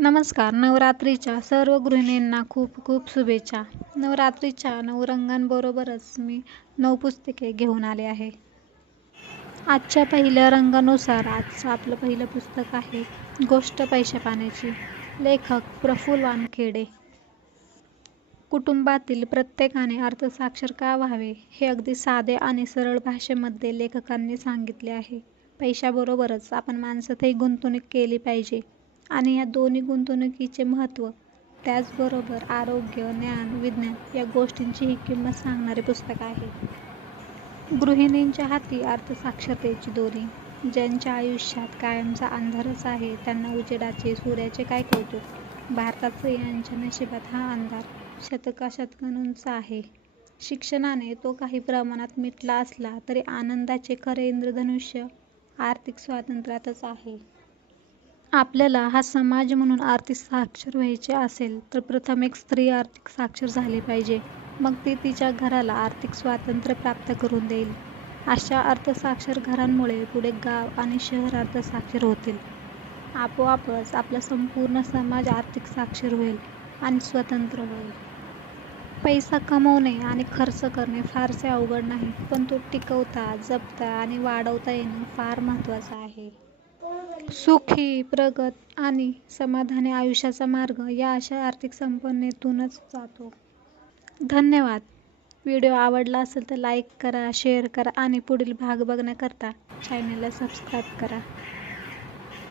नमस्कार. नवरात्रीच्या सर्व गृहिणींना खूप खूप शुभेच्छा. नवरात्रीच्या 9 रंगांबरोबरच मी 9 पुस्तके घेऊन आले आहे. आजच्या पहिल्या रंगानुसार आजचं आपलं पहिलं पुस्तक आहे गोष्ट पैशापाण्याची. लेखक प्रफुल्ल वानखेडे. कुटुंबातील प्रत्येकाने अर्थसाक्षर का व्हावे हे अगदी साधे आणि सरळ भाषेमध्ये लेखकांनी सांगितले आहे. पैशाबरोबरच आपण माणसातही गुंतवणूक केली पाहिजे आणि या दोन्ही गुंतवणुकीचे महत्त्व, त्याचबरोबर आरोग्य, ज्ञान, विज्ञान या गोष्टींचीही किंमत सांगणारे पुस्तक आहे. गृहिणींच्या हाती अर्थसाक्षरतेची दोरी. ज्यांच्या आयुष्यात कायमचा अंधारच आहे त्यांना उजेडाचे, सूर्याचे काय कौतुक. भारतात स्त्रियांच्या नशिबात हा अंधार शतकाशतकांचा आहे. शिक्षणाने तो काही प्रमाणात मिटला असला तरी आनंदाचे खरे इंद्रधनुष्य आर्थिक स्वातंत्र्यातच आहे. आपल्याला हा समाज म्हणून आर्थिक साक्षर व्हायचे असेल तर प्रथम एक स्त्री आर्थिक साक्षर झाली पाहिजे. मग ती तिच्या घराला आर्थिक स्वातंत्र्य प्राप्त करून देईल. अशा अर्थसाक्षर घरांमुळे पुढे गाव आणि शहर अर्थसाक्षर होतील. आपोआपच आपला संपूर्ण समाज आर्थिक साक्षर होईल आणि स्वतंत्र होईल. पैसा कमवणे आणि खर्च करणे फारसे अवघड नाही, पण तो टिकवता, जपता आणि वाढवता येणे फार महत्त्वाचं आहे. सुखी, प्रगत आणि समाधानी आयुष्याचा मार्ग या अशा आर्थिक संपन्नतेतूनच जातो. धन्यवाद. व्हिडिओ आवडला असेल तर लाईक करा, शेअर करा आणि पुढील भाग बघण्याकरता चॅनेलला सबस्क्राईब करा.